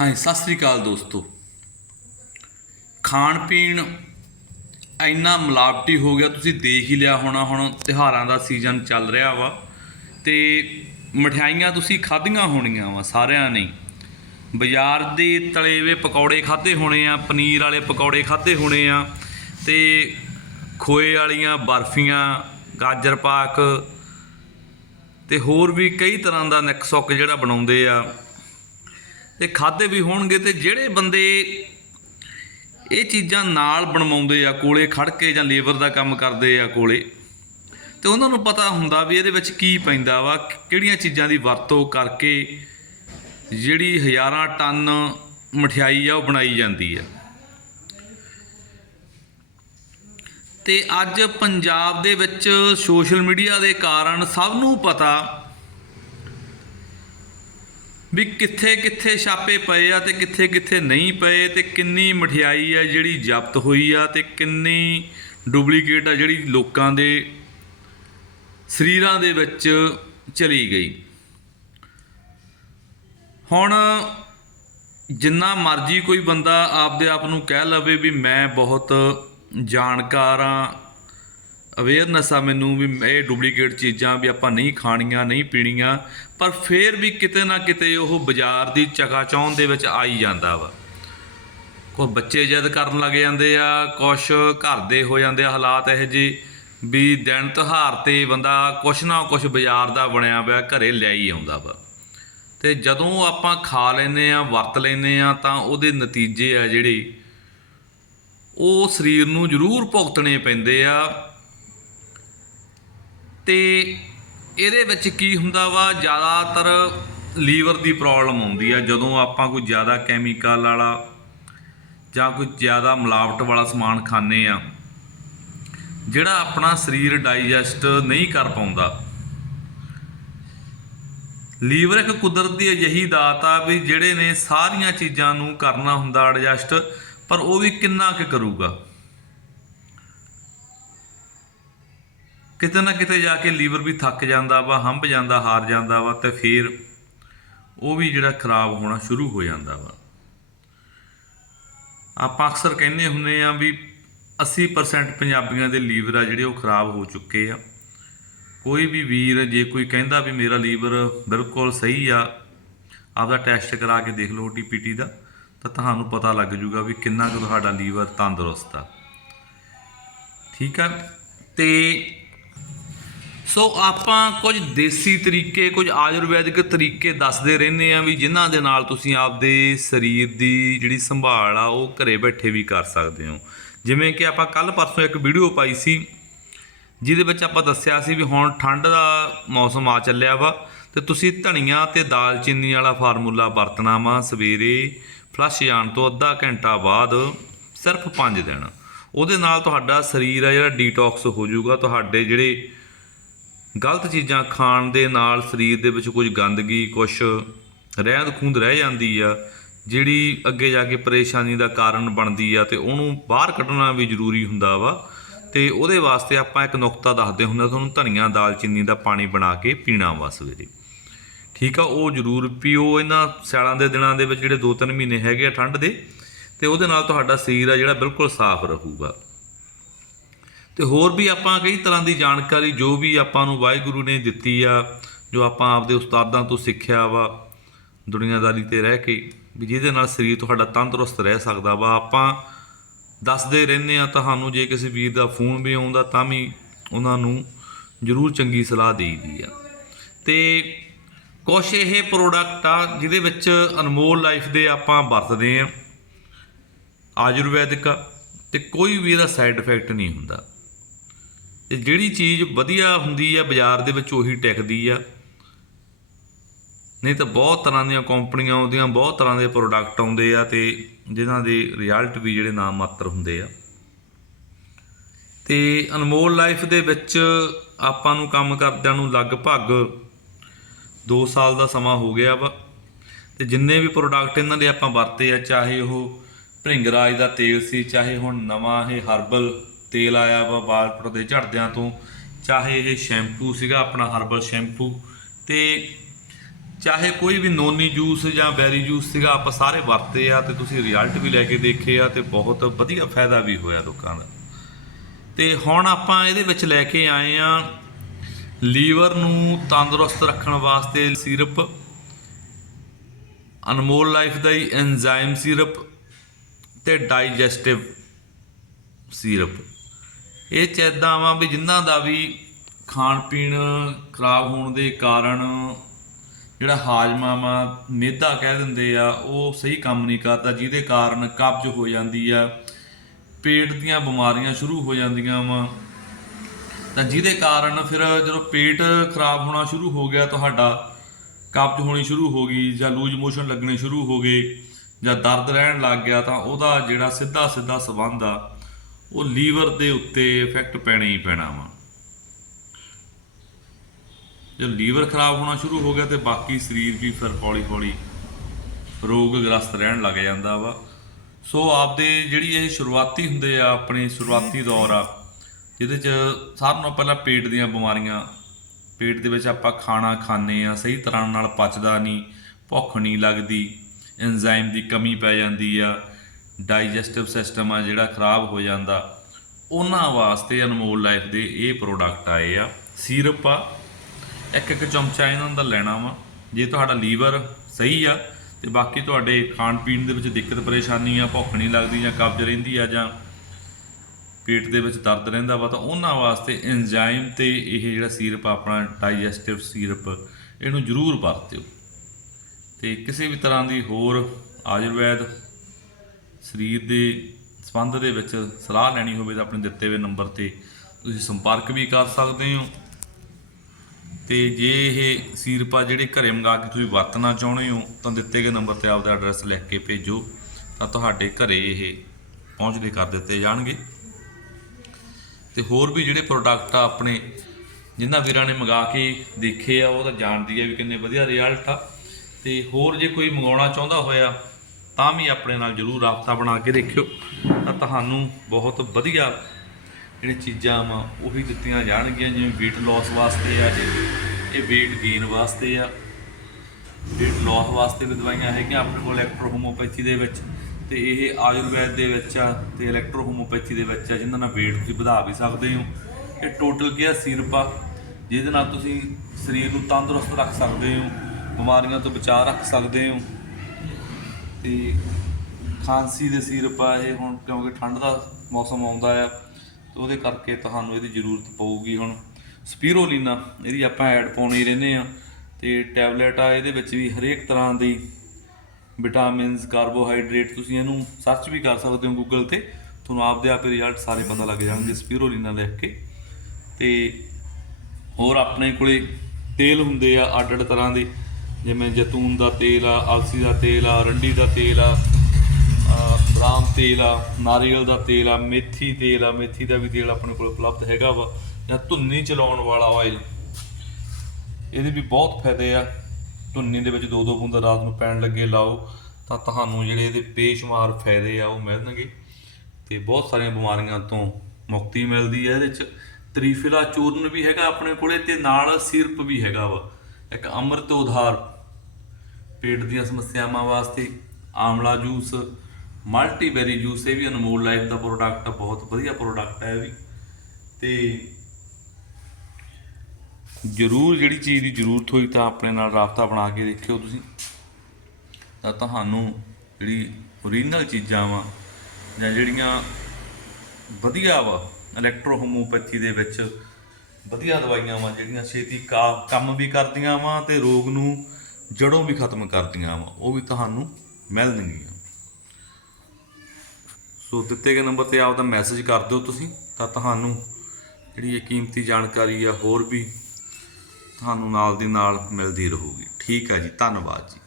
ਹਾਂਜੀ, ਸਤਿ ਸ੍ਰੀ ਅਕਾਲ ਦੋਸਤੋ। ਖਾਣ ਪੀਣ ਇੰਨਾ ਮਿਲਾਵਟੀ ਹੋ ਗਿਆ, ਤੁਸੀਂ ਦੇਖ ਹੀ ਲਿਆ ਹੋਣਾ, ਹੁਣ ਤਿਉਹਾਰਾਂ ਦਾ ਸੀਜ਼ਨ ਚੱਲ ਰਿਹਾ ਵਾ ਤੇ ਮਠਿਆਈਆਂ ਤੁਸੀਂ ਖਾਧੀਆਂ ਹੋਣੀਆਂ ਵਾ ਸਾਰਿਆਂ ਨੇ। ਬਾਜ਼ਾਰ ਦੇ ਤਲੇ ਵੇ ਪਕੌੜੇ ਖਾਧੇ ਹੋਣੇ ਆ, ਪਨੀਰ ਵਾਲੇ ਪਕੌੜੇ ਖਾਧੇ ਹੋਣੇ ਆ ਤੇ ਖੋਏ ਵਾਲੀਆਂ ਬਰਫੀਆਂ, ਗਾਜਰ ਪਾਕ ਤੇ ਹੋਰ ਵੀ ਕਈ ਤਰ੍ਹਾਂ ਦਾ ਨਕਸੁੱਕ ਜਿਹੜਾ ਬਣਾਉਂਦੇ ਆ। ਤੇ ਖਾਦੇ ਵੀ ਹੋਣਗੇ ਤੇ ਜਿਹੜੇ ਬੰਦੇ ਇਹ ਚੀਜ਼ਾਂ ਨਾਲ ਬਣਵਾਉਂਦੇ ਆ, ਕੋਲੇ ਖੜ ਕੇ ਜਾਂ ਲੇਬਰ ਦਾ ਕੰਮ ਕਰਦੇ ਆ ਕੋਲੇ, ਤੇ ਉਹਨਾਂ ਨੂੰ ਪਤਾ ਹੁੰਦਾ ਵੀ ਇਹਦੇ ਵਿੱਚ ਕੀ ਪੈਂਦਾ ਵਾ, ਕਿਹੜੀਆਂ ਚੀਜ਼ਾਂ ਦੀ ਵਰਤੋਂ ਕਰਕੇ ਜਿਹੜੀ ਹਜ਼ਾਰਾਂ ਟਨ ਮਠਿਆਈ ਆ ਉਹ ਬਣਾਈ ਜਾਂਦੀ ਆ। ਤੇ ਅੱਜ ਪੰਜਾਬ ਦੇ ਵਿੱਚ ਸੋਸ਼ਲ ਮੀਡੀਆ ਦੇ ਕਾਰਨ ਸਭ ਨੂੰ ਪਤਾ ਵੀ ਕਿੱਥੇ ਕਿੱਥੇ ਛਾਪੇ ਪਏ ਆ ਤੇ ਕਿੱਥੇ ਕਿੱਥੇ ਨਹੀਂ ਪਏ ਤੇ ਕਿੰਨੀ ਮਠਿਆਈ ਆ ਜਿਹੜੀ ਜ਼ਬਤ ਹੋਈ ਆ ਤੇ ਕਿੰਨੀ ਡੁਪਲੀਕੇਟ ਆ ਜਿਹੜੀ ਲੋਕਾਂ ਦੇ ਸਰੀਰਾਂ ਦੇ ਵਿੱਚ ਚਲੀ ਗਈ। ਹੁਣ ਜਿੰਨਾ ਮਰਜ਼ੀ ਕੋਈ ਬੰਦਾ ਆਪਦੇ ਆਪ ਨੂੰ ਕਹਿ ਲਵੇ ਵੀ ਮੈਂ ਬਹੁਤ ਜਾਣਕਾਰ ਆ ਅਵੇਅਰਨੈਸ ਆ ਮੈਨੂੰ ਵੀ ਇਹ ਡੁਪਲੀਕੇਟ ਚੀਜ਼ਾਂ ਵੀ ਆਪਾਂ ਨਹੀਂ ਖਾਣੀਆਂ, ਨਹੀਂ ਪੀਣੀਆਂ, ਪਰ ਫੇਰ ਵੀ ਕਿਤੇ ਨਾ ਕਿਤੇ ਉਹ ਬਾਜ਼ਾਰ ਦੀ ਚਕਾਚੌਂਧ ਦੇ ਵਿੱਚ ਆਈ ਜਾਂਦਾ ਵਾ। ਕੋਈ ਬੱਚੇ ਜਦ ਕਰਨ ਲੱਗ ਜਾਂਦੇ ਆ, ਕੁਛ ਘਰ ਦੇ ਹੋ ਜਾਂਦੇ ਆ ਹਾਲਾਤ ਇਹ ਜੀ ਵੀ ਦਿਨ ਤਿਉਹਾਰ ਤੇ ਬੰਦਾ ਕੁਛ ਨਾ ਕੁਛ ਬਾਜ਼ਾਰ ਦਾ ਬਣਿਆ ਹੋਇਆ ਘਰੇ ਲੈ ਹੀ ਆਉਂਦਾ ਵਾ। ਤੇ ਜਦੋਂ ਆਪਾਂ ਖਾ ਲੈਨੇ ਆ, ਵਰਤ ਲੈਨੇ ਆ, ਤਾਂ ਉਹਦੇ ਨਤੀਜੇ ਆ ਜਿਹੜੇ, ਉਹ ਸਰੀਰ ਨੂੰ ਜ਼ਰੂਰ ਭੁਗਤਣੇ ਪੈਂਦੇ ਆ। ਤੇ ਇਹਦੇ ਵਿੱਚ ਕੀ ਹੁੰਦਾ ਵਾ? ਜ਼ਿਆਦਾਤਰ ਲੀਵਰ ਦੀ ਪ੍ਰੋਬਲਮ ਆਉਂਦੀ ਆ। ਜਦੋਂ ਆਪਾਂ ਕੋਈ ਜ਼ਿਆਦਾ ਕੈਮੀਕਲ ਵਾਲਾ ਜਾਂ ਕੋਈ ਜ਼ਿਆਦਾ ਮਿਲਾਵਟ ਵਾਲਾ ਸਮਾਨ ਖਾਂਦੇ ਆ, ਜਿਹੜਾ ਆਪਣਾ ਸਰੀਰ ਡਾਈਜੈਸਟ ਨਹੀਂ ਕਰ ਪਾਉਂਦਾ। ਲੀਵਰ ਇੱਕ ਕੁਦਰਤ ਦੀ ਅਜਿਹੀ ਦਾਤ ਆ ਵੀ ਜਿਹੜੇ ਨੇ ਸਾਰੀਆਂ ਚੀਜ਼ਾਂ ਨੂੰ ਕਰਨਾ ਹੁੰਦਾ ਐਡਜਸਟ ਪਰ ਉਹ ਵੀ ਕਿੰਨਾ ਕੁ ਕਰੂਗਾ। ਕਿਤੇ ਨਾ ਕਿਤੇ ਜਾ ਕੇ ਲੀਵਰ ਵੀ ਥੱਕ ਜਾਂਦਾ ਵਾ, ਹੰਭ ਜਾਂਦਾ, ਹਾਰ ਜਾਂਦਾ ਵਾ ਤੇ ਫਿਰ ਉਹ ਵੀ ਜਿਹੜਾ ਖਰਾਬ ਹੋਣਾ ਸ਼ੁਰੂ ਹੋ ਜਾਂਦਾ ਵਾ। ਆਪਾਂ ਅਕਸਰ ਕਹਿੰਦੇ ਹੁੰਦੇ ਆ ਵੀ 80% ਪੰਜਾਬੀਆਂ ਦੇ ਲੀਵਰ ਆ ਜਿਹੜੇ ਉਹ ਖਰਾਬ ਹੋ ਚੁੱਕੇ ਆ। ਕੋਈ ਵੀ ਵੀਰ ਜੇ ਕੋਈ ਕਹਿੰਦਾ ਵੀ ਮੇਰਾ ਲੀਵਰ ਬਿਲਕੁਲ ਸਹੀ ਆ, ਆਪਦਾ ਟੈਸਟ ਕਰਾ ਕੇ ਦੇਖ ਲਓ ਟੀਪੀਟੀ ਦਾ, ਤਾਂ ਤੁਹਾਨੂੰ ਪਤਾ ਲੱਗ ਜੂਗਾ ਵੀ ਕਿੰਨਾ ਕੁ ਤੁਹਾਡਾ ਲੀਵਰ ਤੰਦਰੁਸਤ ਆ। ਠੀਕ ਆ? ਤੇ ਸੋ ਆਪਾਂ ਕੁਝ ਦੇਸੀ ਤਰੀਕੇ, ਕੁਝ ਆਯੁਰਵੈਦਿਕ ਤਰੀਕੇ ਦੱਸਦੇ ਰਹਿੰਦੇ ਆ ਵੀ ਜਿਨ੍ਹਾਂ ਦੇ ਨਾਲ ਤੁਸੀਂ ਆਪਦੇ ਸਰੀਰ ਦੀ ਜਿਹੜੀ ਸੰਭਾਲ ਆ, ਉਹ ਘਰੇ ਬੈਠੇ ਵੀ ਕਰ ਸਕਦੇ ਹੋ। ਜਿਵੇਂ ਕਿ ਆਪਾਂ ਕੱਲ ਪਰਸੋਂ ਇੱਕ ਵੀਡੀਓ ਪਾਈ ਸੀ, ਜਿਹਦੇ ਵਿੱਚ ਆਪਾਂ ਦੱਸਿਆ ਸੀ ਵੀ ਹੁਣ ਠੰਡ ਦਾ ਮੌਸਮ ਆ ਚੱਲਿਆ ਵਾ, ਤੇ ਤੁਸੀਂ ਧਨੀਆ ਤੇ ਦਾਲਚੀਨੀ ਵਾਲਾ ਫਾਰਮੂਲਾ ਵਰਤਣਾ ਵਾ ਸਵੇਰੇ, ਫਲਸ਼ ਜਾਣ ਤੋਂ ਅੱਧਾ ਘੰਟਾ ਬਾਅਦ ਸਿਰਫ 5 ਦਿਨ। ਉਹਦੇ ਨਾਲ ਤੁਹਾਡਾ ਸਰੀਰ ਆ ਜਿਹੜਾ ਡੀਟੌਕਸ ਹੋ ਜਾਊਗਾ, ਤੁਹਾਡੇ ਜਿਹੜੇ ਗਲਤ ਚੀਜ਼ਾਂ ਖਾਣ ਦੇ ਨਾਲ ਸਰੀਰ ਦੇ ਵਿੱਚ ਕੁਝ ਗੰਦਗੀ ਕੁਝ ਰਹਿੰਦ ਖੂੰਦ ਰਹਿ ਜਾਂਦੀ ਆ, ਜਿਹੜੀ ਅੱਗੇ ਜਾ ਕੇ ਪਰੇਸ਼ਾਨੀ ਦਾ ਕਾਰਨ ਬਣਦੀ ਆ ਤੇ ਉਹਨੂੰ ਬਾਹਰ ਕੱਢਣਾ ਵੀ ਜ਼ਰੂਰੀ ਹੁੰਦਾ ਵਾ ਤੇ ਉਹਦੇ ਵਾਸਤੇ ਆਪਾਂ ਇੱਕ ਨੁਕਤਾ ਦੱਸਦੇ ਹੁੰਦੇ ਆ, ਤੁਹਾਨੂੰ ਧਨੀਆ ਦਾਲਚੀਨੀ ਦਾ ਪਾਣੀ ਬਣਾ ਕੇ ਪੀਣਾ ਵਾ ਸਵੇਰੇ। ਠੀਕ ਆ, ਉਹ ਜ਼ਰੂਰ ਪੀਓ, ਇਹਨਾਂ ਸਿਆਲਾਂ ਦੇ ਦਿਨਾਂ ਦੇ ਵਿੱਚ ਜਿਹੜੇ 2-3 ਮਹੀਨੇ ਹੈਗੇ ਆ ਠੰਡ ਦੇ, ਤੇ ਉਹਦੇ ਨਾਲ ਤੁਹਾਡਾ ਸਰੀਰ ਆ ਜਿਹੜਾ ਬਿਲਕੁਲ ਸਾਫ਼ ਰਹੂਗਾ। ਤੇ ਹੋਰ ਵੀ ਆਪਾਂ ਕਈ ਤਰ੍ਹਾਂ ਦੀ ਜਾਣਕਾਰੀ ਜੋ ਵੀ ਆਪਾਂ ਨੂੰ ਵਾਹਿਗੁਰੂ ਨੇ ਦਿੱਤੀ ਆ, ਜੋ ਆਪਾਂ ਆਪਦੇ ਉਸਤਾਦਾਂ ਤੋਂ ਸਿੱਖਿਆ ਵਾ, ਦੁਨੀਆਦਾਰੀ ਤੇ ਰਹਿ ਕੇ, ਵੀ ਜਿਹਦੇ ਨਾਲ ਸਰੀਰ ਤੁਹਾਡਾ ਤੰਦਰੁਸਤ ਰਹਿ ਸਕਦਾ ਵਾ। ਆਪਾਂ ਦੱਸਦੇ ਰਹਿੰਦੇ ਆ ਤੁਹਾਨੂੰ ਜੇ ਕਿਸੇ ਵੀਰ ਦਾ ਫੋਨ ਵੀ ਆਉਂਦਾ, ਤਾਂ ਵੀ ਉਹਨਾਂ ਨੂੰ ਜ਼ਰੂਰ ਚੰਗੀ ਸਲਾਹ ਦੇਈਦੀ ਆ। ਤੇ ਕੁਛ ਇਹ ਪ੍ਰੋਡਕਟ ਆ, ਜਿਹਦੇ ਵਿੱਚ ਅਨਮੋਲ ਲਾਈਫ ਦੇ ਆਪਾਂ ਵਰਤਦੇ ਆ ਆਯੁਰਵੈਦਿਕ ਆ ਤੇ ਕੋਈ ਵੀ ਇਹਦਾ ਸਾਈਡ ਇਫੈਕਟ ਨਹੀਂ ਹੁੰਦਾ। ਤੇ ਜਿਹੜੀ ਚੀਜ਼ ਵਧੀਆ ਹੁੰਦੀ ਆ, ਬਾਜ਼ਾਰ ਦੇ ਵਿੱਚ ਉਹੀ ਟਿਕਦੀ ਆ। ਨਹੀਂ ਤਾਂ ਬਹੁਤ ਤਰ੍ਹਾਂ ਦੀਆਂ ਕੰਪਨੀਆਂ ਆਉਂਦੀਆਂ, ਬਹੁਤ ਤਰ੍ਹਾਂ ਦੇ ਪ੍ਰੋਡਕਟ ਆਉਂਦੇ ਆ ਤੇ ਜਿਨ੍ਹਾਂ ਦੇ ਰਿਜ਼ਲਟ ਵੀ ਜਿਹੜੇ ਨਾਮ ਮਾਤਰ ਹੁੰਦੇ ਆ। ਤੇ ਅਨਮੋਲ ਲਾਈਫ ਦੇ ਵਿੱਚ ਆਪਾਂ ਨੂੰ ਕੰਮ ਕਰਦਿਆਂ ਨੂੰ ਲਗਭਗ 2 ਸਾਲ ਦਾ ਸਮਾਂ ਹੋ ਗਿਆ ਵਾ। ਤੇ ਜਿੰਨੇ ਵੀ ਪ੍ਰੋਡਕਟ ਇਹਨਾਂ ਦੇ ਆਪਾਂ ਵਰਤੇ ਆ, ਚਾਹੇ ਉਹ ਭ੍ਰਿੰਗਰਾਜ ਦਾ ਤੇਲ ਸੀ, ਚਾਹੇ ਹੁਣ ਨਵਾਂ ਇਹ ਹਰਬਲ ਤੇਲ ਆਇਆ ਵਾ ਵਾਲ ਦੇ ਝੜਦਿਆਂ ਤੋਂ, ਚਾਹੇ ਇਹ ਸ਼ੈਂਪੂ ਸੀਗਾ, ਆਪਣਾ ਹਰਬਲ ਸ਼ੈਂਪੂ ਤੇ ਚਾਹੇ ਕੋਈ ਵੀ ਨੋਨੀ ਜੂਸ ਜਾਂ ਬੈਰੀ ਜੂਸ ਸੀਗਾ, ਆਪਾਂ ਸਾਰੇ ਵਰਤੇ ਆ ਤੇ ਤੁਸੀਂ ਰਿਜ਼ਲਟ ਵੀ ਲੈ ਕੇ ਦੇਖੇ ਆ ਤੇ ਬਹੁਤ ਵਧੀਆ ਫਾਇਦਾ ਵੀ ਹੋਇਆ ਲੋਕਾਂ ਦਾ। ਤੇ ਹੁਣ ਆਪਾਂ ਇਹਦੇ ਵਿੱਚ ਲੈ ਕੇ ਆਏ ਆ ਲੀਵਰ ਨੂੰ ਤੰਦਰੁਸਤ ਰੱਖਣ ਵਾਸਤੇ ਸਿਰਪ, ਅਨਮੋਲ ਲਾਈਫ ਦਾ ਹੀ ਐਂਜ਼ਾਈਮ ਸਿਰਪ ਤੇ ਡਾਈਜੈਸਟਿਵ ਸਿਰਪ। ਇਹ ਚੈਦਾਂ ਵਾ ਵੀ ਜਿਨ੍ਹਾਂ ਦਾ ਵੀ ਖਾਣ ਪੀਣ ਖਰਾਬ ਹੋਣ ਦੇ ਕਾਰਨ ਜਿਹੜਾ ਹਾਜਮਾ ਵਾ ਮਿਹਦਾ ਕਹਿ ਦਿੰਦੇ ਆ, ਉਹ ਸਹੀ ਕੰਮ ਨਹੀਂ ਕਰਦਾ, ਜਿਹਦੇ ਕਾਰਨ ਕਬਜ਼ ਹੋ ਜਾਂਦੀ ਆ, ਪੇਟ ਦੀਆਂ ਬਿਮਾਰੀਆਂ ਸ਼ੁਰੂ ਹੋ ਜਾਂਦੀਆਂ ਵਾ। ਤਾਂ ਜਿਹਦੇ ਕਾਰਨ ਫਿਰ ਜਦੋਂ ਪੇਟ ਖਰਾਬ ਹੋਣਾ ਸ਼ੁਰੂ ਹੋ ਗਿਆ, ਤੁਹਾਡਾ ਕਬਜ਼ ਹੋਣੀ ਸ਼ੁਰੂ ਹੋ ਗਈ, ਜਾਂ ਲੂਜ ਮੋਸ਼ਨ ਲੱਗਣੇ ਸ਼ੁਰੂ ਹੋ ਗਏ, ਜਾਂ ਦਰਦ ਰਹਿਣ ਲੱਗ ਗਿਆ, ਤਾਂ ਉਹਦਾ ਜਿਹੜਾ ਸਿੱਧਾ ਸਿੱਧਾ ਸਬੰਧ ਆ ਉਹ ਲੀਵਰ ਦੇ ਉੱਤੇ ਇਫੈਕਟ ਪੈਣਾ ਹੀ ਪੈਣਾ ਵਾ। ਜੇ ਲੀਵਰ ਖਰਾਬ ਹੋਣਾ ਸ਼ੁਰੂ ਹੋ ਗਿਆ ਤੇ ਬਾਕੀ ਸਰੀਰ ਵੀ ਫਿਰ ਹੌਲੀ ਹੌਲੀ ਰੋਗ ਗ੍ਰਸਤ ਰਹਿਣ ਲੱਗ ਜਾਂਦਾ ਵਾ। ਸੋ ਆਪਦੇ ਜਿਹੜੀ ਇਹ ਸ਼ੁਰੂਆਤੀ ਹੁੰਦੇ ਆ, ਆਪਣੇ ਸ਼ੁਰੂਆਤੀ ਦੌਰ ਆ, ਜਿਹਦੇ ਚ ਸਾਰਿਆਂ ਨਾਲੋਂ ਪਹਿਲਾਂ ਪੇਟ ਦੀਆਂ ਬਿਮਾਰੀਆਂ, ਪੇਟ ਦੇ ਵਿੱਚ ਆਪਾਂ ਖਾਣਾ ਖਾਂਦੇ ਆ, ਸਹੀ ਤਰ੍ਹਾਂ ਨਾਲ ਪਚਦਾ ਨਹੀਂ, ਭੁੱਖ ਨਹੀਂ ਲੱਗਦੀ ਐਂਜ਼ਾਈਮ ਦੀ ਕਮੀ ਪੈ ਜਾਂਦੀ ਆ ਡਾਈਜੈਸਟਿਵ ਸਿਸਟਮ ਆ ਜਿਹੜਾ ਖਰਾਬ ਹੋ ਜਾਂਦਾ, ਉਹਨਾਂ ਵਾਸਤੇ ਅਨਮੋਲ ਲਾਈਫ ਦੇ ਇਹ ਪ੍ਰੋਡਕਟ ਆਏ ਆ। ਸਿਰਪ ਆ, ਇੱਕ ਇੱਕ ਚਮਚਾ ਇਹਨਾਂ ਦਾ ਲੈਣਾ ਵਾ। ਜੇ ਤੁਹਾਡਾ ਲੀਵਰ ਸਹੀ ਆ ਤੇ ਬਾਕੀ ਤੁਹਾਡੇ ਖਾਣ ਪੀਣ ਦੇ ਵਿੱਚ ਦਿੱਕਤ ਪਰੇਸ਼ਾਨੀ ਆ, ਭੁੱਖ ਨਹੀਂ ਲੱਗਦੀ ਜਾਂ ਕਬਜ਼ ਰਹਿੰਦੀ ਆ ਜਾਂ ਪੇਟ ਦੇ ਵਿੱਚ ਦਰਦ ਰਹਿੰਦਾ ਵਾ, ਤਾਂ ਉਹਨਾਂ ਵਾਸਤੇ ਐਂਜ਼ਾਈਮ ਤੇ ਇਹ ਜਿਹੜਾ ਸਿਰਪ ਆਪਣਾ ਡਾਈਜੈਸਟਿਵ ਸਿਰਪ, ਇਹਨੂੰ ਜ਼ਰੂਰ ਵਰਤਿਓ। ਤੇ ਕਿਸੇ ਵੀ ਤਰ੍ਹਾਂ ਦੀ ਹੋਰ ਆਯੁਰਵੈਦ ਸਰੀਰ ਦੇ ਸੰਬੰਧ ਦੇ ਵਿੱਚ ਸਲਾਹ ਲੈਣੀ ਹੋਵੇ ਤਾਂ ਆਪਣੇ ਦਿੱਤੇ ਹੋਏ ਨੰਬਰ ਤੇ ਤੁਸੀਂ ਸੰਪਰਕ ਵੀ ਕਰ ਸਕਦੇ ਹੋ। ਤੇ ਜੇ ਇਹ ਸੀਰਪਾ ਜਿਹੜੇ ਘਰੇ ਮੰਗਾ ਕੇ ਤੁਸੀਂ ਵਰਤਣਾ ਚਾਹੁੰਦੇ ਹੋ, ਤਾਂ ਦਿੱਤੇ ਗਏ ਨੰਬਰ ਤੇ ਆਪਦਾ ਐਡਰੈਸ ਲਿਖ ਕੇ ਭੇਜੋ, ਤਾਂ ਤੁਹਾਡੇ ਘਰੇ ਇਹ ਪਹੁੰਚਦੇ ਕਰ ਦਿੱਤੇ ਜਾਣਗੇ। ਤੇ ਹੋਰ ਵੀ ਜਿਹੜੇ ਪ੍ਰੋਡਕਟ ਆ ਆਪਣੇ ਜਿਨ੍ਹਾਂ ਵੀਰਾਂ ਨੇ ਮੰਗਾ ਕੇ ਦੇਖੇ ਆ, ਉਹ ਤਾਂ ਜਾਣਦੀ ਆ ਵੀ ਕਿੰਨੇ ਵਧੀਆ ਰਿਜ਼ਲਟ ਆ। ਤੇ ਹੋਰ ਜੇ ਕੋਈ ਮੰਗਾਉਣਾ ਚਾਹੁੰਦਾ ਹੋਇਆ ਤਾਂ ਵੀ ਆਪਣੇ ਨਾਲ ਜਰੂਰ ਰਾਬਤਾ ਬਣਾ ਕੇ ਦੇਖਿਓ। ਤਾਂ ਤੁਹਾਨੂੰ ਬਹੁਤ ਵਧੀਆ ਜਿਹੜੇ ਚੀਜ਼ਾਂ ਵਾ, ਉਹ ਵੀ ਦਿੱਤੀਆਂ ਜਾਣਗੀਆਂ, ਜਿਵੇਂ weight loss ਵਾਸਤੇ ਆ ਇਹ ਇਹ weight gain ਵਾਸਤੇ ਆ। weight loss ਵਾਸਤੇ ਵੀ ਦਵਾਈਆਂ ਹੈਗੀਆਂ ਆਪਣੇ ਕੋਲ ਇਲੈਕਟ੍ਰੋ ਹੋਮੋਪੈਥੀ ਦੇ ਵਿੱਚ ਤੇ ਇਹ ਆਯੁਰਵੈਦ ਦੇ ਵਿੱਚ ਆ ਤੇ ਇਲੈਕਟ੍ਰੋ ਹੋਮੋਪੈਥੀ ਦੇ ਵਿੱਚ ਆ, ਜਿਨ੍ਹਾਂ ਨਾਲ weight ਤੁਸੀਂ ਵਧਾ ਵੀ ਸਕਦੇ ਹੋ। ਇਹ ਟੋਟਲ ਕੇਅਰ ਸਿਰਪ ਆ, ਜਿਹਦੇ ਨਾਲ ਤੁਸੀਂ ਸਰੀਰ ਨੂੰ ਤੰਦਰੁਸਤ ਰੱਖ ਸਕਦੇ ਹੋ, ਬਿਮਾਰੀਆਂ ਤੋਂ ਬਚਾਅ ਰੱਖ ਸਕਦੇ ਹੋ। ਤੇ ਖਾਂਸੀ ਦੇ ਸਿਰਪ ਆ ਇਹ ਹੁਣ ਕਿਉਂਕਿ ਠੰਡ ਦਾ ਮੌਸਮ ਆਉਂਦਾ ਆ, ਤੇ ਉਹਦੇ ਕਰਕੇ ਤੁਹਾਨੂੰ ਇਹਦੀ ਜ਼ਰੂਰਤ ਪਊਗੀ ਹੁਣ। ਸਪੀਰੋਲੀਨਾ ਇਹਦੀ ਆਪਾਂ ਐਡ ਪਾਉਣੀ ਰਹਿੰਦੇ ਆ, ਤੇ ਟੈਬਲੇਟ ਆ, ਇਹਦੇ ਵਿੱਚ ਵੀ ਹਰੇਕ ਤਰ੍ਹਾਂ ਦੀ ਵਿਟਾਮਿਨਸ, ਕਾਰਬੋਹਾਈਡਰੇਟ ਤੁਸੀਂ ਇਹਨੂੰ ਸਰਚ ਵੀ ਕਰ ਸਕਦੇ ਹੋ ਗੂਗਲ ਤੇ, ਤੁਹਾਨੂੰ ਆਪਦੇ ਆਪ ਹੀ ਰਿਜ਼ਲਟ ਸਾਰੇ ਪਤਾ ਲੱਗ ਜਾਣਗੇ ਸਪੀਰੋਲੀਨਾ ਲਿਖ ਕੇ। ਤੇ ਹੋਰ ਆਪਣੇ ਕੋਲੇ ਤੇਲ ਹੁੰਦੇ ਆ ਅੱਡ ਅੱਡ ਤਰ੍ਹਾਂ ਦੇ ਜਿਵੇਂ ਜੈਤੂਨ ਦਾ ਤੇਲ ਆ ਅਲਸੀ ਦਾ ਤੇਲ ਆ, ਰੰਡੀ ਦਾ ਤੇਲ ਆ ਬਦਾਮ ਤੇਲ ਆ, ਨਾਰੀਅਲ ਦਾ ਤੇਲ ਆ, ਮੇਥੀ ਤੇਲ ਆ, ਮੇਥੀ ਦਾ ਵੀ ਤੇਲ ਆਪਣੇ ਕੋਲ ਉਪਲਬਧ ਹੈਗਾ ਵਾ, ਜਾਂ ਧੁੰਨੀ ਚਲਾਉਣ ਵਾਲਾ ਆਇਲ ਇਹਦੇ ਵੀ ਬਹੁਤ ਫਾਇਦੇ ਆ। ਧੁੰਨੀ ਦੇ ਵਿੱਚ ਦੋ ਦੋ ਬੂੰਦਾਂ ਰਾਤ ਨੂੰ ਪੈਣ ਲੱਗੇ ਲਾਓ, ਤਾਂ ਤੁਹਾਨੂੰ ਜਿਹੜੇ ਇਹਦੇ ਬੇਸ਼ੁਮਾਰ ਫਾਇਦੇ ਆ, ਉਹ ਮਿਲਣਗੇ। ਤੇ ਬਹੁਤ ਸਾਰੀਆਂ ਬਿਮਾਰੀਆਂ ਤੋਂ ਮੁਕਤੀ ਮਿਲਦੀ ਹੈ ਇਹਦੇ ਚ ਤਰੀਫਿਲਾ ਚੂਰਨ ਵੀ ਹੈਗਾ ਆਪਣੇ ਕੋਲੇ ਤੇ ਨਾਲ ਸਿਰਪ ਵੀ ਹੈਗਾ ਵਾ। ਇੱਕ ਅੰਮ੍ਰਿਤ ਉਧਾਰ, ਪੇਟ ਦੀਆਂ ਸਮੱਸਿਆਵਾਂ ਵਾਸਤੇ ਆਮਲਾ ਜੂਸ ਮਲਟੀਬੈਰੀ ਜੂਸ, ਇਹ ਵੀ ਅਨਮੋਲ ਲਾਈਫ ਦਾ ਪ੍ਰੋਡਕਟ ਬਹੁਤ ਵਧੀਆ ਪ੍ਰੋਡਕਟ ਹੈ ਇਹ ਵੀ। ਤੇ ਜ਼ਰੂਰ ਜਿਹੜੀ ਚੀਜ਼ ਦੀ ਜ਼ਰੂਰਤ ਹੋਈ ਤਾਂ ਆਪਣੇ ਨਾਲ ਰਾਬਤਾ ਬਣਾ ਕੇ ਦੇਖਿਓ ਤੁਸੀਂ। ਤਾਂ ਤੁਹਾਨੂੰ ਜਿਹੜੀ ਓਰੀਜਨਲ ਚੀਜ਼ਾਂ ਵਾ ਜਾਂ ਜਿਹੜੀਆਂ ਵਧੀਆ ਵਾ ਇਲੈਕਟ੍ਰੋ ਹੋਮੋਪੈਥੀ ਦੇ ਵਿੱਚ ਵਧੀਆ ਦਵਾਈਆਂ ਵਾ, ਜਿਹੜੀਆਂ ਛੇਤੀ ਕਾ- ਕੰਮ ਵੀ ਕਰਦੀਆਂ ਵਾ ਤੇ ਰੋਗ ਨੂੰ ਜੜੋਂ ਵੀ ਖਤਮ ਕਰਦੀਆਂ ਵਾ, ਉਹ ਵੀ ਤੁਹਾਨੂੰ ਮਿਲਣਗੀਆਂ। ਸੋ ਦਿੱਤੇ ਗਏ ਨੰਬਰ ਤੇ ਆਪਦਾ ਮੈਸੇਜ ਕਰ ਦਿਓ ਤੁਸੀਂ, ਤਾਂ ਤੁਹਾਨੂੰ ਜਿਹੜੀ ਇਹ ਕੀਮਤੀ ਜਾਣਕਾਰੀ ਆ ਹੋਰ ਵੀ ਤੁਹਾਨੂੰ ਨਾਲ ਦੀ ਨਾਲ ਮਿਲਦੀ ਰਹੂਗੀ। ਠੀਕ ਹੈ ਜੀ, ਧੰਨਵਾਦ ਜੀ।